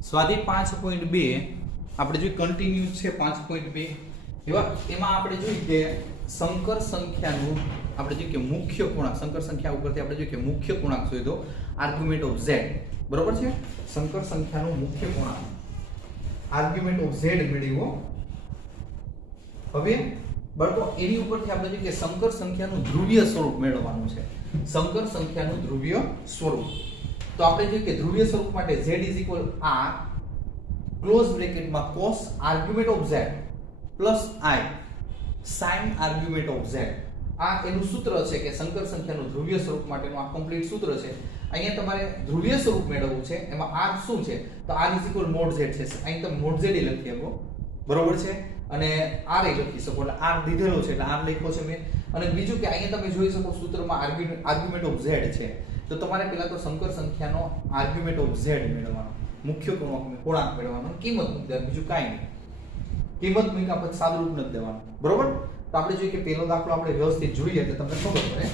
સ્વાધ્યાય 5.2 આપણે જોઈ કન્ટિન્યુ છે 5.2 એમાં આપણે જોઈ કે સંકર સંખ્યાનું આપણે જોઈ કે મુખ્ય પૂર્ણાંક સંકર સંખ્યા ઉપરથી આપણે જોઈ કે મુખ્ય પૂર્ણાંક શોધો આર્ગ્યુમેન્ટ ઓફ z બરોબર છે સંકર સંખ્યાનું મુખ્ય પૂર્ણાંક આર્ગ્યુમેન્ટ ઓફ z મેળવ્યો હવે બરાબર એની ઉપરથી આપણે જોઈએ કે સંકર સંખ્યાનું ધ્રુવીય સ્વરૂપ મેળવવાનું છે સંકર સંખ્યાનું ધ્રુવીય સ્વરૂપ તો આપણે જોઈએ કે ધ્રુવીય સ્વરૂપ માટે z r ક્લોઝ બ્રેકેટમાં cos argument of z plus i sin argument of z આ એનું સૂત્ર છે કે સંકર સંખ્યાનું ધ્રુવીય સ્વરૂપ માટેનું આ કમ્પ્લીટ સૂત્ર છે અહીંયા તમારે ધ્રુવીય સ્વરૂપ મેળવવું છે એમાં r શું છે તો r mod z છે અહીં તમે mod z લખી શકો બરોબર છે અને r એ લખી શકો એટલે r દીધેલો છે એટલે r લખ્યો છે મેં અને બીજું કે અહીંયા તમે જોઈ શકો સૂત્રમાં આર્ગ્યુમેન્ટ ઓફ z છે તો તમારે પહેલા તો સંકર સંખ્યાનો આર્ગ્યુમેન્ટ ઓફ z મેળવવાનો મુખ્ય પૂર્ણાંક મેળવવાનો કિંમત મૂકી દેવાની બીજું કાંઈ નહીં કિંમત મૂક્યા પછી સાદુરૂપ નથી દેવાનું બરોબર તો આપણે જોઈએ કે પહેલો દાખલો આપણે વ્યવસ્થિત જોઈએ તો તમને ખબર પડે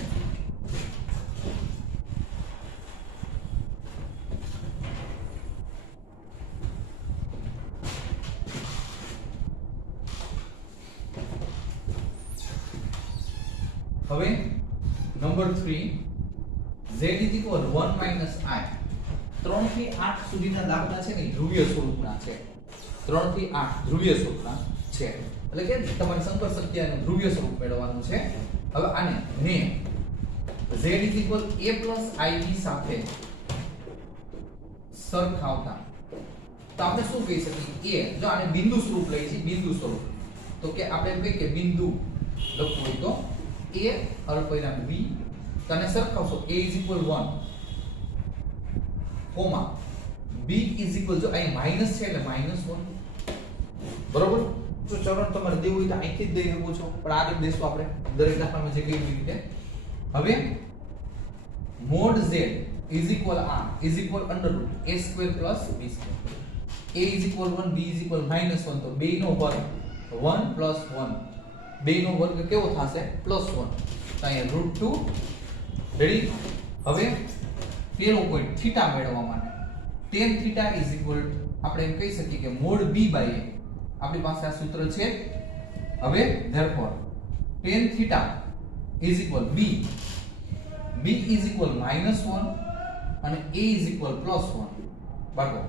હવે નંબર 3 z = 1 - i 3 થી 8 સુધીના દાખલા છે ને ધ્રુવીય સ્વરૂપના છે 3 થી 8 ધ્રુવીય સ્વરૂપના છે એટલે કે તમારે સંકર સંખ્યાનું ધ્રુવીય સ્વરૂપ મેળવવાનું છે હવે આને ને z = a + ib સાથે સરખાવતા તો આપણે શું કહી શકીએ a જો આને બિંદુ સ્વરૂપ લઈએ છીએ બિંદુ સ્વરૂપ તો કે આપણે એમ કહીએ કે બિંદુ લખવું હોય તો a અલ્પવિરામ b તને સરખાવશો a = 1 કોમા b = જો અહીં માઈનસ છે એટલે -1 બરોબર જો ચરણ તમારે દેવું હોય તો અહીંથી જ દઈ શકો છો પણ આગળ દેશું આપણે દરેક દાખલામાં જે કેવી રીતે હવે mod z = r = √a² + b² a = 1 b = -1 તો બેનો વર્ગ 1 + 1 બેનો વર્ગ કેવો થશે +1 તો અહીંયા √2 રેડી હવે પેલો પોઈન્ટ થીટા મેળવવા માટે tan θ આપણે એમ કહી શકીએ કે mod b / a આપણી પાસે આ સૂત્ર છે હવે therefore tan θ = b b = -1 અને a = +1 બરાબર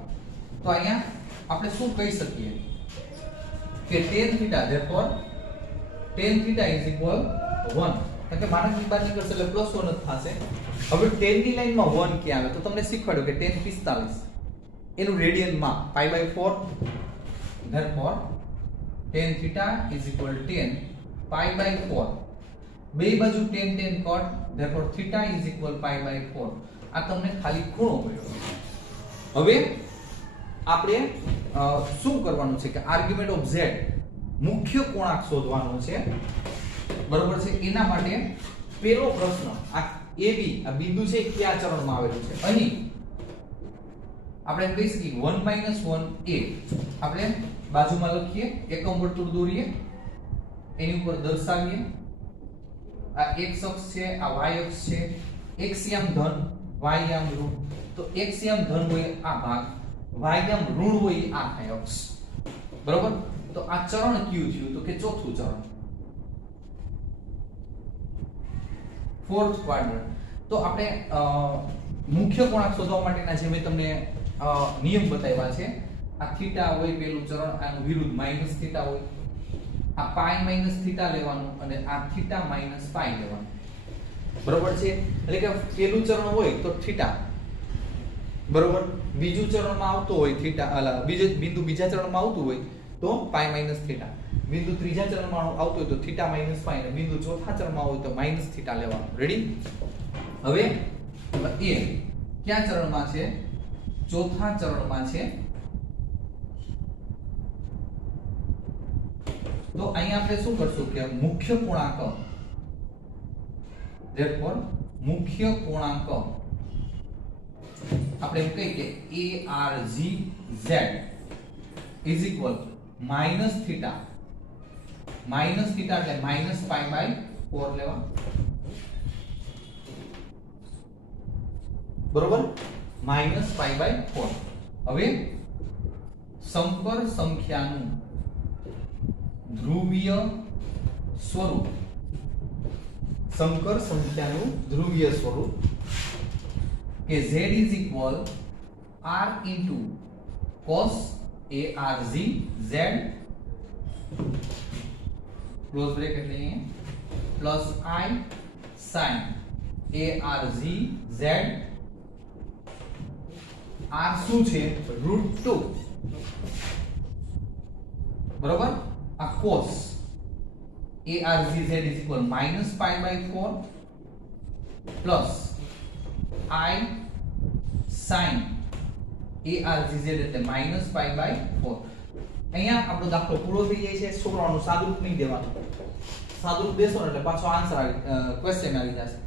તો અહીંયા આપણે શું કહી શકીએ કે tan θ therefore tan θ = 1 કારણ કે માનકની બહાર નીકળશે એટલે +1 જ થશે હવે tan ની લાઈનમાં 1 કે આવે તો તમને શીખવાડ્યું કે tan 45 એનું રેડિયન માં π/4 therefore tan θ = 10 π/4 બે બાજુ tan tan કટ therefore θ = π/4 આ તમને ખાલી ખૂણો મળ્યો હવે આપણે શું કરવાનું છે કે આર્ગ્યુમેન્ટ ઓફ z મુખ્ય પૂર્ણાંક શોધવાનો છે બરોબર છે એના માટે પહેલો પ્રશ્ન આ AB આ બિંદુ છે કયા ચરણમાં આવેલું છે અહીં આપણે કહી શકીએ 1 - 1 a આપણે બાજુમાં લખીએ એકમ વર્તુળ દોરીએ એની ઉપર દર્શાવીએ આ x અક્ષ છે આ y અક્ષ છે x યામ ધન y યામ ઋણ તો x યામ ધન હોય આ ભાગ y યામ ઋણ હોય આ થાય અક્ષ બરોબર તો આ ચરણ કયું થયું તો કે ચોથું ચરણ ફોર્થ ક્વાડ્રન્ટ તો આપણે મુખ્ય પૂર્ણાંક શોધવા માટેના જે મેં તમને નિયમ બતાવ્યા છે આ થીટા હોય પેલું ચરણ આનું વિરુદ્ધ માઈનસ થીટા હોય આ પાઈ માઈનસ થીટા લેવાનું અને આ થીટા માઈનસ પાઈ લેવાનું બરોબર છે એટલે કે પેલું ચરણ હોય તો થીટા બરોબર બીજું ચરણમાં આવતો હોય થીટા અલા બિંદુ બીજા ચરણમાં આવતું હોય તો પાઈ માઈનસ થીટા બિંદુ ત્રીજા ચરણમાં આવતું હોય તો થીટા માઈનસ પાઈ અને બિંદુ ચોથા ચરણમાં હોય તો માઈનસ થીટા લેવાનું રેડી હવે એ કયા ચરણમાં છે ચોથા ચરણમાં છે તો અહીંયા આપણે શું કરશું કે મુખ્ય પૂર્ણાંક therefore મુખ્ય પૂર્ણાંક આપણે એમ કહીએ કે argz -θ -θ એટલે -π/4 લેવા બરોબર -π/4 હવે સંકર સંખ્યાનું ધ્રુવીય સ્વરૂપ, સંકર સંખ્યાનું ધ્રુવીય સ્વરૂપ કે z is equal r into cos arg z close bracket लेंगे plus i sin arg z r શું છે √2 બરોબર આ cos arg z is equal -π/4 plus i sin arg z એટલે -π/4 અહીંયા આપણો દાખલો પૂરો થઈ જાય છે છોકરાઓનું સાદુરૂપ નહીં દેવાનું સાદુરૂપ દેશો એટલે પાછો આન્સર ક્વેશ્ચન આવી જશે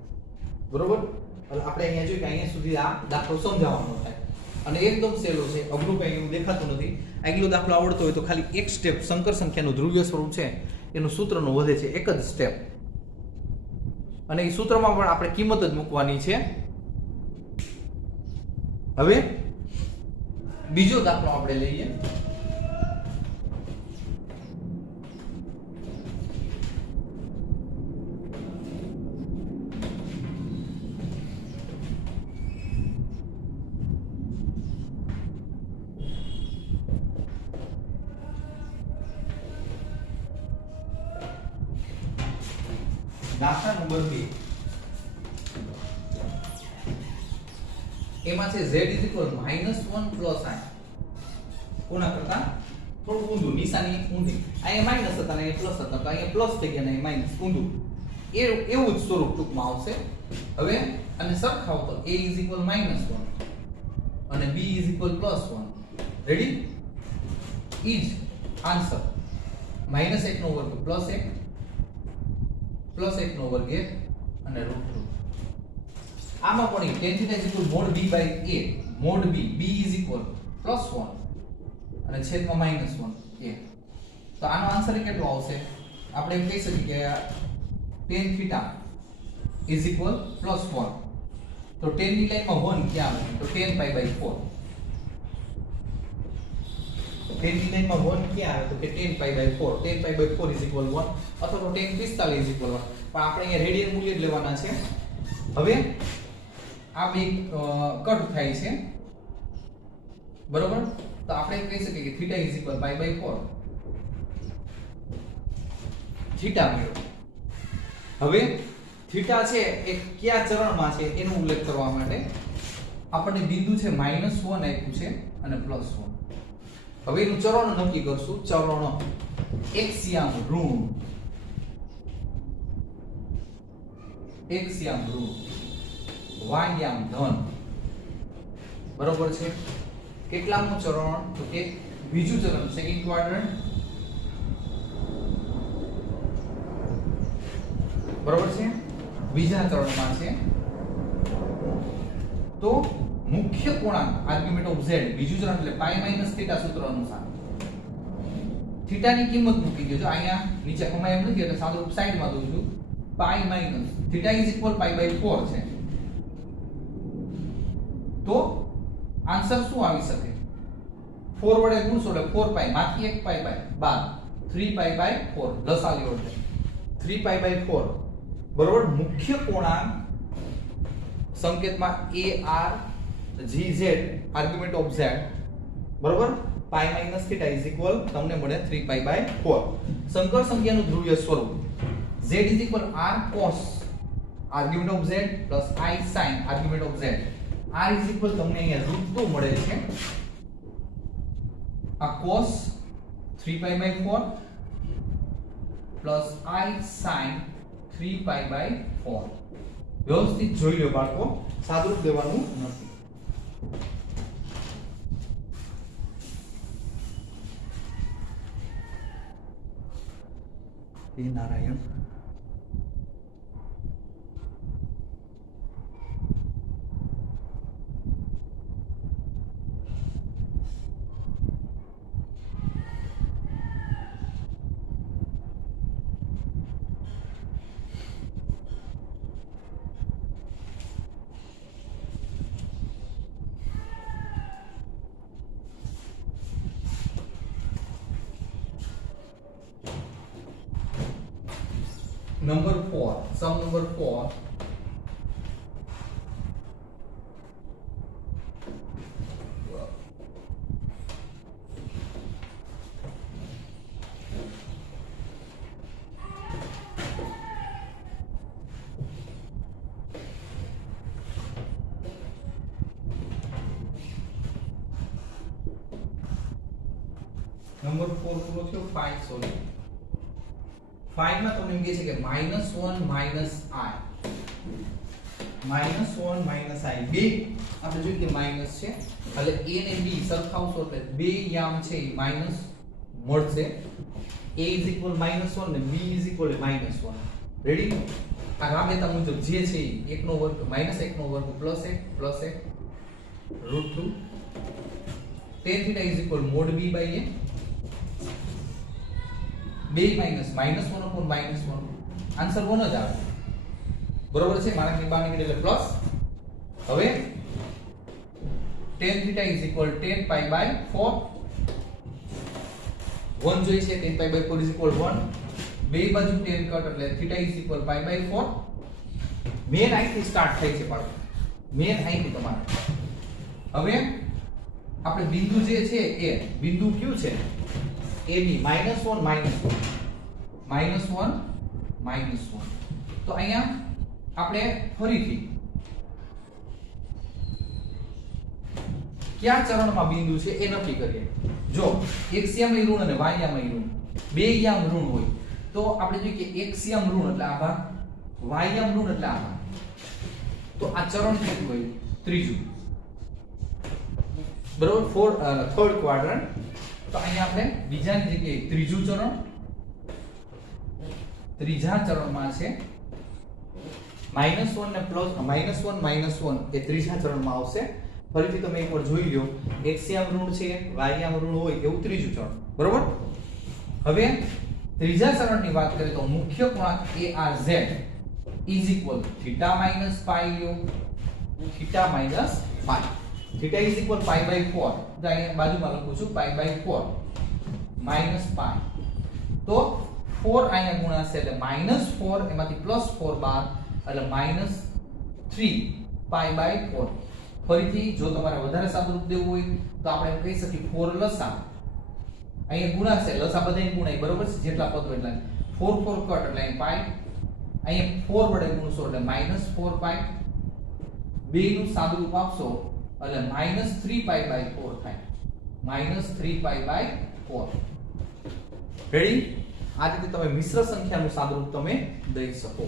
બરોબર એટલે આપણે અહીંયા જોઈએ કે અહીંયા સુધી આ દાખલો સમજાવવાનો થાય અને એકદમ સહેલો છે અઘરું કંઈ એવું દેખાતું નથી આગલો દાખલો આવડતો હોય તો ખાલી એક સ્ટેપ સંકર સંખ્યાનું ધ્રુવીય સ્વરૂપ છે એનું સૂત્રનું વધે છે એક જ સ્ટેપ અને એ સૂત્રમાં પણ આપણે કિંમત જ મૂકવાની છે હવે બીજો દાખલો આપણે લઈએ દાખલા નંબર 2 એમાં છે z = -1 + i કોના કરતા થોડું ઊંધું નિશાની ઊંધી અહીંયા માઈનસ હતા ને અહીંયા પ્લસ હતા તો અહીંયા પ્લસ થઈ ગયા ને અહીંયા માઈનસ ઊંધું એવું જ સ્વરૂપ ટૂંકમાં આવશે હવે અને સરખાવો તો a = -1 અને b = +1 રેડી ઇઝ આન્સર -1 નો વર્ગ +1 +1 નો વર્ગ અને √2 આમાં પણ tan θ = mod b/a mod b b = +1 અને છેદમાં -1 a તો આનો આન્સર કેટલો આવશે આપણે એમ કહી શકીએ કે tan θ = +1 તો tan ની લાઈનમાં 1 ક્યાં આવે તો tan π/4 tan ની લાઈનમાં 1 ક્યાં આવે તો કે tan π/4 tan π/4 = 1 અથવા તો tan 45 = 1 પણ આપણે અહીંયા રેડિયન મૂલ્ય જ લેવાના છે હવે આ બે કટ થાય છે બરોબર તો આપણે કહી શકીએ કે θ = π/4 થીટા મેળવો હવે થીટા છે એ કયા ચરણમાં છે એનો ઉલ્લેખ કરવા માટે આપણને બિંદુ છે -1 આપ્યું છે અને +1 હવે એનું ચરણ નક્કી કરશું ચરણ એક્સિયામ ઋણ એક્સિયામ ઋણ વાયયામ ધન બરોબર છે કેટલામું ચરણ તો કે બીજું ચરણ સેકન્ડ ક્વાડ્રન્ટ બરોબર છે બીજા ચરણમાં છે તો મુખ્ય પૂર્ણાંક આર્ગ્યુમેન્ટ ઓફ z બીજું ચરણ એટલે π - θ સૂત્ર અનુસાર થીટા ની કિંમત મૂકી દેજો અહીંયા નીચે કમાય એમ નથી એટલે સાદું સાઈડમાં દઉં છું π - θ = π/4 છે તો આન્સર શું આવી શકે 4 વડે ગુણશો એટલે 4π માંથી 1 π બાદ 3π/4 દશાલ્યો એટલે 3π/4 બરોબર મુખ્ય પૂર્ણાંક સંકેતમાં ar gz argument of z બરોબર π - θ = તમને મળે 3π/4 સંકર સંખ્યાનું ધ્રુવીય સ્વરૂપ z = r cos argument of z i sin argument of z r = તમને અહીંયા √2 મળે છે આ cos 3π/4 i sin 3π/4 વ્યવસ્થિત જોઈ લો બાળકો સાદુરૂપ દેવાનું નથી નારાયણ નંબર 4 સમ નંબર 4 નંબર 4 પૂરો થયો 5 સોલ્વ 5 માં તમને એમ કહે છે કે -1 -i બે આપણે જોઈએ કે માઈનસ છે એટલે a ને b સરખાવશો એટલે બે યામ છે એ માઈનસ મળશે. a -1 ને b -1 રેડી. આ રાબેતા મુજબ જે છે 1 નો વર્ગ -1 નો વર્ગ +1 √2 tan θ mod b by a બે માઈનસ -1/-1 આન્સર 1 જ આવે બરોબર છે. મારા બહાર નીકળે એટલે પ્લસ. હવે tan θ tan π/4 1 જોઈ છે tan π/4 1 બે બાજુ tan કટ એટલે θ π/4 મેન આઈ થી સ્ટાર્ટ થાય છે પાછું મેન આઈ થી તમારે. હવે આપણે બિંદુ જે છે એ બિંદુ કયું છે AB -1 તો અહીંયા આપણે ફરીથી કયા ચરણમાં બિંદુ છે એ નક્કી કરીએ. જો x યામય ઋણ અને y યામય ઋણ બે યામ ઋણ હોય તો આપણે જોઈએ કે x યામ ઋણ એટલે આ ભાગ y યામ ઋણ એટલે આ ભાગ. તો આ ચરણ કેટલું હોય ત્રીજું બરોબર થર્ડ ક્વાડ્રન્ટ. તો અહીંયા આપણે બીજાની જગ્યાએ ત્રીજું ચરણ ત્રીજા ચરણમાં છે -1 ને -1 એ ત્રીજા ચરણમાં આવશે. ફરીથી તમે એકવાર જોઈ લો x યામ ઋણ છે y યામ ઋણ હોય એવું ત્રીજું ચરણ બરોબર. હવે ત્રીજા ચરણની વાત કરીએ તો મુખ્ય કોણાંક ARZ θ - π લ્યો θ - π θ π/4 તો અહીંયા બાજુમાં લખું છું π/4 -π તો 4 અહીંયા ગુણાશે એટલે -4 એમાંથી +4 બાદ એટલે -3 π/4. ફરીથી જો તમારે વધારે સાદુરૂપ દેવું હોય તો આપણે કહી શકીએ 4 લસા અહીંયા ગુણાશે લસા બધાય ગુણાય બરોબર છે જેટલા પદ હોય એટલા 4 4 કટ એટલે અહીં π અહીંયા 4 વડે ગુણશો એટલે -4 π બે નું સાદુરૂપ આપશો એટલે -3 π/4 થાય -3 π/4 રેડી. આ રીતે તમે મિશ્ર સંખ્યાનું સાદુરૂપ તમે દઈ શકો.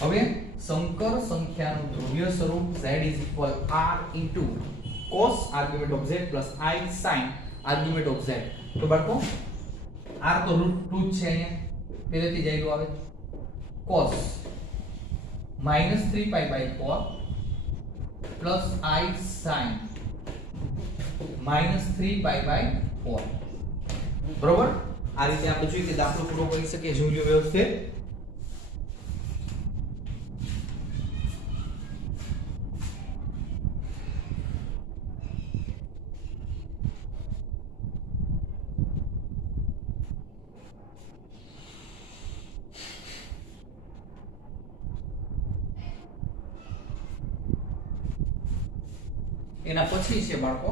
હવે સંકર સંખ્યાનું ધ્રુવીય સ્વરૂપ z r cos argument of z i sin argument of z. તો બાળકો r તો √2 છે અહીંયા પહેલેથી જ આવેલું આવે cos -3 π/4 plus I sin -3 π/4 બરોબર. આ રીતે આપણે જોઈએ કે દાખલો પૂરો કરી શકીએ જોઈ લો વ્યવસ્થિત. એના પછી છે બાળકો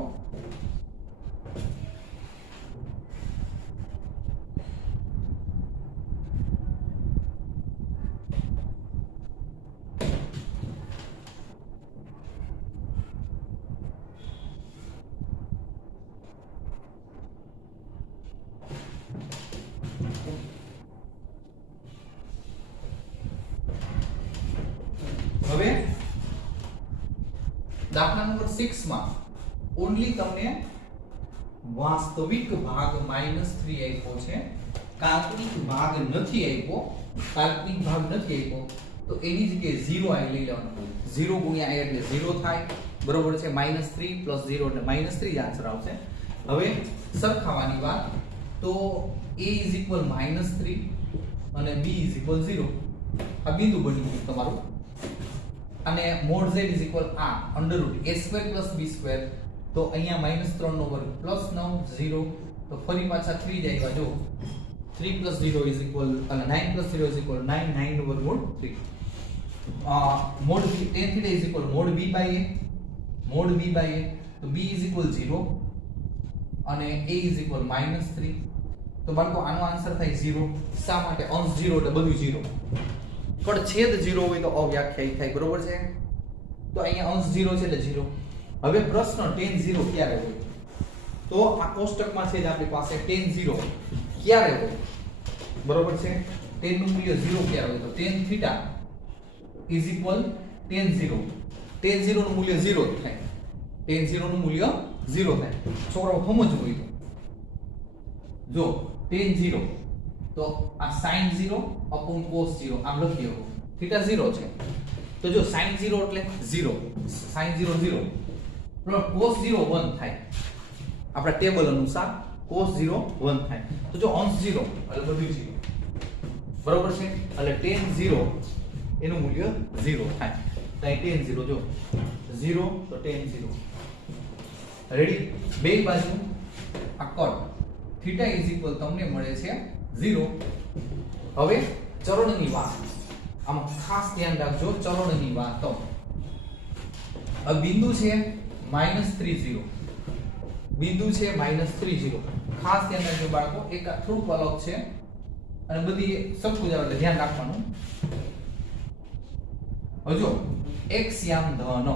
હવે દાખલા નંબર 6 માં ઓન્લી તમને વાસ્તવિક ભાગ -3 આપ્યો છે કાલ્પનિક ભાગ નથી આપ્યો તો એની જગ્યાએ 0 આ લઈ લેવાનો 0 ગુણ્યા i એટલે 0 થાય બરોબર છે -3 + 0 એટલે -3 જ આન્સર આવશે. હવે સરખાવાની વાત તો a -3 અને b 0 આ બિંદુ બની ગયું તમારું અને mod z આ √a² + b² તો અહીંયા -3 નો વર્ગ +9 0 તો ફરી પાછા 3 જ આવ્યા જો 3 plus 0 is equal 9 plus 0 is equal 9, 9 over mod 3. Mod b tan theta is equal mod b by a, mod b by a. तो b is equal 0 અને a is equal -3. તો બાળકો આનો આન્સર થાય 0. શા માટે? અંશ 0 એટલે બધું 0. પણ છેદ 0 હોય તો અવ્યાખ્યાયિત થાય, બરોબર છે? તો અહીંયા અંશ 0 છે એટલે 0. હવે પ્રશ્ન tan 0 ક્યારે હોય? તો આ કોષ્ટકમાં છે જ આપણી પાસે tan 0 ક્યારે હોય, બરોબર છે? tan નું મૂલ્ય 0 ક્યારે હોય? તો tan theta is equal tan 0. tan 0 નું મૂલ્ય 0 થાય. tan 0 નું મૂલ્ય 0 થાય. છોકરાઓ સમજવું હોય જો tan 0 તો આ sin 0 upon cos 0 આમ લખીએ. theta 0 છે તો જો sin 0 એટલે 0, sin 0 0 પ્લસ cos 0 1 થાય. આપણા ટેબલ અનુસાર cos 0 1 થાય. તો જો અંશ 0 એટલે બધું 0, બરોબર છે? એટલે tan 0 એનું મૂલ્ય 0 થાય. તો અહીં tan 0 જો 0 તો tan 0 રેડી. બે બાજુ આ કટ થીટા ઇઝ ઇક્વલ તમને મળે છે 0. હવે ચરણની વાત આમાં ખાસ ધ્યાન રાખજો. ચરણની વાત તો આ બિંદુ છે -30, બિંદુ છે -30. ખાસ ધ્યાન રાખજો બાળકો. એક થોડુંક અલગ છે અને બધી સરખું જ આવે એટલે ધ્યાન રાખવાનું. હજો x યામ ધન,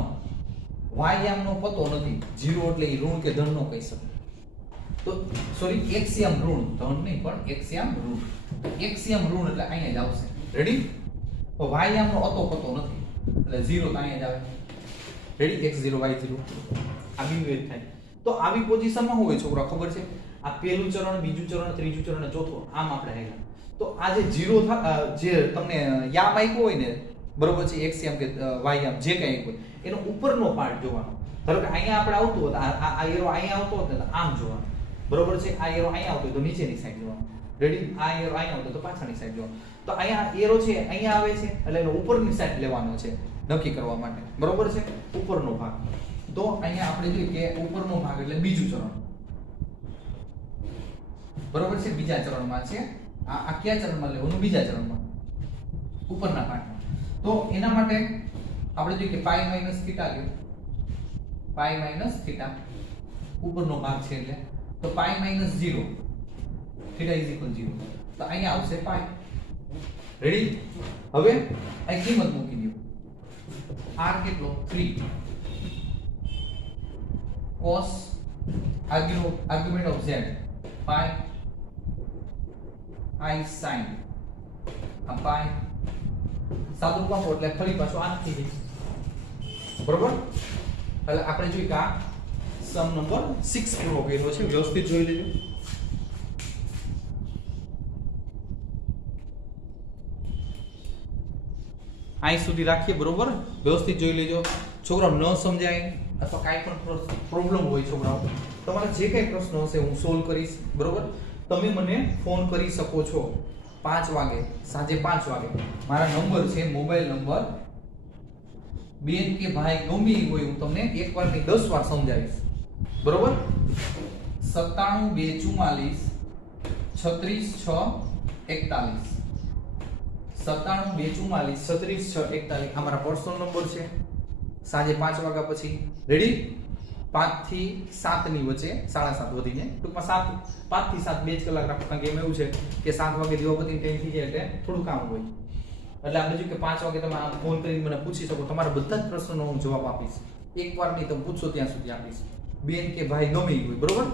y યામ નો પતો નથી. 0 એટલે ઈ ઋણ કે ધન નો કહી શકો. તો સોરી x યામ ઋણ, ધન નહીં પણ x યામ ઋણ. x યામ ઋણ એટલે અહીંયા જ આવશે. રેડી? તો y યામ નો અતો પતો નથી એટલે 0 તો અહીંયા જ આવે. રેડી? x0 y0 આ બિંદુ એ થાય. તો આવી પોઝિશનમાં શું હોય છોકરા ખબર છે? આ પહેલું ચરણ, બીજું ચરણ, ત્રીજું ચરણ, ચોથું આમ આપણે હેલા. તો આ જે 0 જે તમને યામ આપ્યો હોય ને, બરોબર છે? x યામ કે y યામ જે કંઈ હોય એનો ઉપરનો પાર્ટ જોવાનો. ધારો કે અહીંયા આપણે આવતું હોત, આ એરો અહીંયા આવતો હોત ને તો આમ જોવાનું, બરોબર છે? આ એરો અહીંયા આવતો હોય તો નીચેની સાઈડ જોવાનું. રેડી? આ એરો અહીંયા આવતો તો પાછળની સાઈડ જોવાનું. તો અહીંયા એરો છે અહીંયા આવે છે એટલે એનો ઉપરની સાઈડ લેવાનો છે નક્કી કરવા માટે, બરોબર છે? ઉપરનો ભાગ. તો અહીંયા આપણે જોઈએ કે ઉપરનો ભાગ એટલે બીજું ચરણ, બરોબર છે? બીજા ચરણમાં છે. આ કયા ચરણમાં લેવાનું? બીજા ચરણમાં, ઉપરના ભાગમાં. તો એના માટે આપણે જોઈએ કે પાઈ માઈનસ થીટા લે, પાઈ માઈનસ થીટા ઉપરનો ભાગ છે એટલે તો પાઈ માઈનસ 0 થીટા ઇઝ ઇક્વલ 0. તો અહીંયા આવશે પાઈ. રેડી? હવે આ કિંમત મૂકી દો. r કેટલો? 3 cos argument of z pi I sin આ pi સાદું કામ એટલે ફરી પાછો આ થઈ જાય, બરોબર? એટલે આપણે જોઈએ કે આ સમ નંબર 6 પૂરો કર્યો છે. વ્યવસ્થિત જોઈ લેજો. અહીં સુધી રાખીએ, બરોબર? વ્યવસ્થિત જોઈ લેજો. છોકરાઓ ન સમજાય અથવા કાંઈ પણ પ્રોબ્લેમ હોય છોકરાઓ, તમારા જે કંઈ પ્રશ્નો હશે હું સોલ્વ કરીશ, બરોબર? તમે મને ફોન કરી શકો છો 5 વાગે, સાંજે 5 વાગે. મારા નંબર છે, મોબાઈલ નંબર. બેન કે ભાઈ ગમે હોય હું તમને એક વાર નહીં 10 વાર સમજાવીશ, બરોબર? 97 244 36 6 41. 97 244 36 6 41 આ મારા પર્સનલ નંબર છે. સાંજે 5 વાગ્યા પછી. રેડી? 5 થી 7 ની વચ્ચે, 7:30 વધીને ટૂંકમાં 5 થી 7 2 જ કલાક રાખો. કારણ કે એમ એવું છે કે 7 વાગે દીવાબત્તી ટાઈમ થઈ જાય એટલે થોડું કામ હોય. એટલે આપણે જો કે 5 વાગે તમે ફોન કરીને મને પૂછી શકો. તમારા બધા જ પ્રશ્નોનો હું જવાબ આપીશ. એકવાર નહીં તમે પૂછો ત્યાં સુધી આપીશ. બેન કે ભાઈ ગમે હોય, બરોબર?